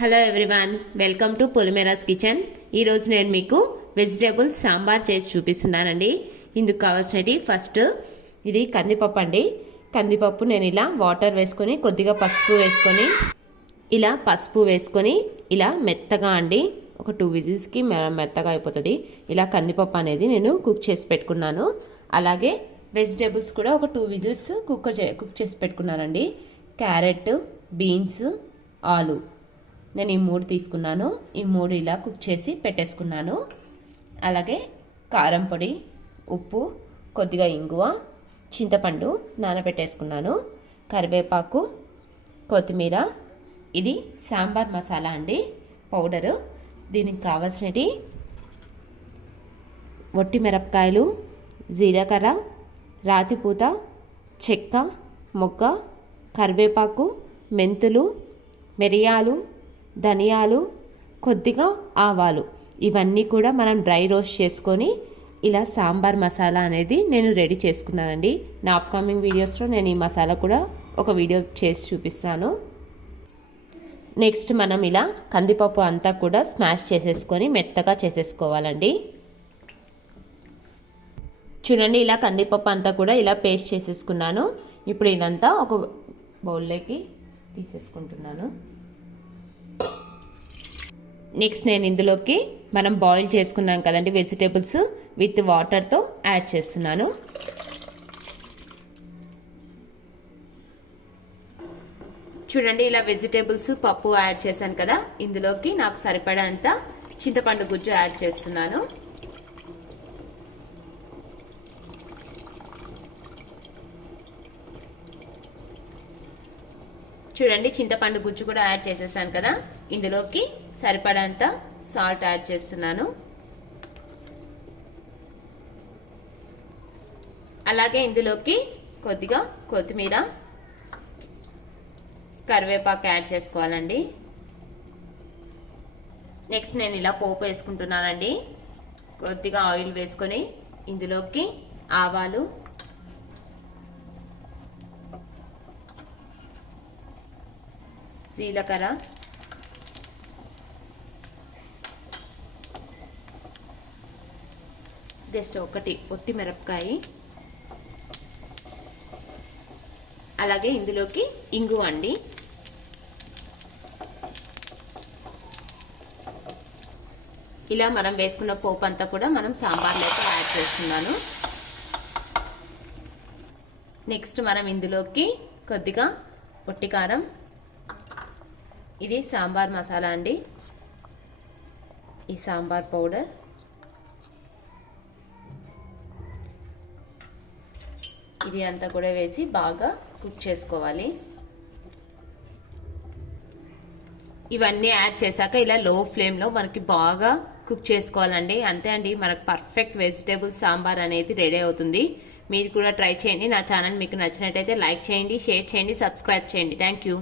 Hello everyone, welcome to Polimera's kitchen. ఈరోజు నేను మీకు వెజిటేబుల్స్ సాంబార్ చేసి చూపిస్తున్నానండి. ఇందుకు కావాల్సినవి ఫస్ట్ ఇది కందిపప్పు అండి. కందిపప్పు నేను ఇలా వాటర్ వేసుకొని కొద్దిగా పసుపు వేసుకొని ఇలా మెత్తగా అండి ఒక 2 విజిల్స్కి మెత్తగా అయిపోతుంది. ఇలా కందిపప్పు అనేది నేను కుక్ చేసి పెట్టుకున్నాను. అలాగే వెజిటేబుల్స్ కూడా ఒక 2 విజిల్స్ కుక్ చేసి పెట్టుకున్నానండి. క్యారెట్, బీన్స్, ఆలు నేను ఈ 3 తీసుకున్నాను. ఈ 3 ఇలా కుక్ చేసి పెట్టేసుకున్నాను. అలాగే కారం పొడి, ఉప్పు, కొద్దిగా ఇంగువ, చింతపండు నానబెట్టేసుకున్నాను. కరివేపాకు, కొత్తిమీర. ఇది సాంబార్ మసాలా అండి, పౌడరు. దీనికి కావాల్సినవి వట్టి మిరపకాయలు, జీలకర్ర, రాతిపూత, చెక్క, మొగ్గ, కరివేపాకు, మెంతులు, మిరియాలు, ధనియాలు, కొద్దిగా ఆవాలు. ఇవన్నీ కూడా మనం డ్రై రోస్ట్ చేసుకొని ఇలా సాంబార్ మసాలా అనేది నేను రెడీ చేసుకున్నానండి. నా అప్కమింగ్ వీడియోస్లో నేను ఈ మసాలా కూడా ఒక వీడియో చేసి చూపిస్తాను. నెక్స్ట్ మనం ఇలా కందిపప్పు అంతా కూడా స్మాష్ చేసేసుకొని మెత్తగా చేసేసుకోవాలండి. చూడండి, ఇలా కందిపప్పు అంతా కూడా ఇలా పేస్ట్ చేసేసుకున్నాను. ఇప్పుడు ఇదంతా ఒక బౌల్లోకి తీసేసుకుంటున్నాను. నెక్స్ట్ నేను ఇందులోకి మనం బాయిల్ చేసుకున్నాం కదండి వెజిటేబుల్స్ విత్ వాటర్తో యాడ్ చేస్తున్నాను. చూడండి, ఇలా వెజిటేబుల్స్ పప్పు యాడ్ చేశాను కదా, ఇందులోకి నాకు సరిపడంత చింతపండు గుజ్జు యాడ్ చేస్తున్నాను. చూడండి, చింతపండు గుజ్జు కూడా యాడ్ చేసేసాను కదా, ఇందులోకి సరిపడంత సాల్ట్ యాడ్ చేస్తున్నాను. అలాగే ఇందులోకి కొద్దిగా కొత్తిమీర, కరివేపాకు యాడ్ చేసుకోవాలండి. నెక్స్ట్ నేను ఇలా పోపు వేసుకుంటున్నానండి. కొద్దిగా ఆయిల్ వేసుకొని ఇందులోకి ఆవాలు, జీలకర్ర, జస్ట్ ఒకటి ఒట్టి మిరపకాయ, అలాగే ఇందులోకి ఇంగువ అండి. ఇలా మనం వేసుకున్న పోపు అంతా కూడా మనం సాంబార్లోకి యాడ్ చేస్తున్నాను. నెక్స్ట్ మనం ఇందులోకి కొద్దిగా పొట్టి కారం, ఇది సాంబార్ మసాలా అండి, ఈ సాంబార్ పౌడర్, ఇది అంతా కూడా వేసి బాగా కుక్ చేసుకోవాలి. ఇవన్నీ యాడ్ చేశాక ఇలా లో ఫ్లేమ్లో మనకి బాగా కుక్ చేసుకోవాలండి. అంతే అండి, మనకు పర్ఫెక్ట్ వెజిటేబుల్ సాంబార్ అనేది రెడీ అవుతుంది. మీరు కూడా ట్రై చేయండి. నా ఛానల్ మీకు నచ్చినట్టయితే లైక్ చేయండి, షేర్ చేయండి, సబ్స్క్రైబ్ చేయండి. Thank you.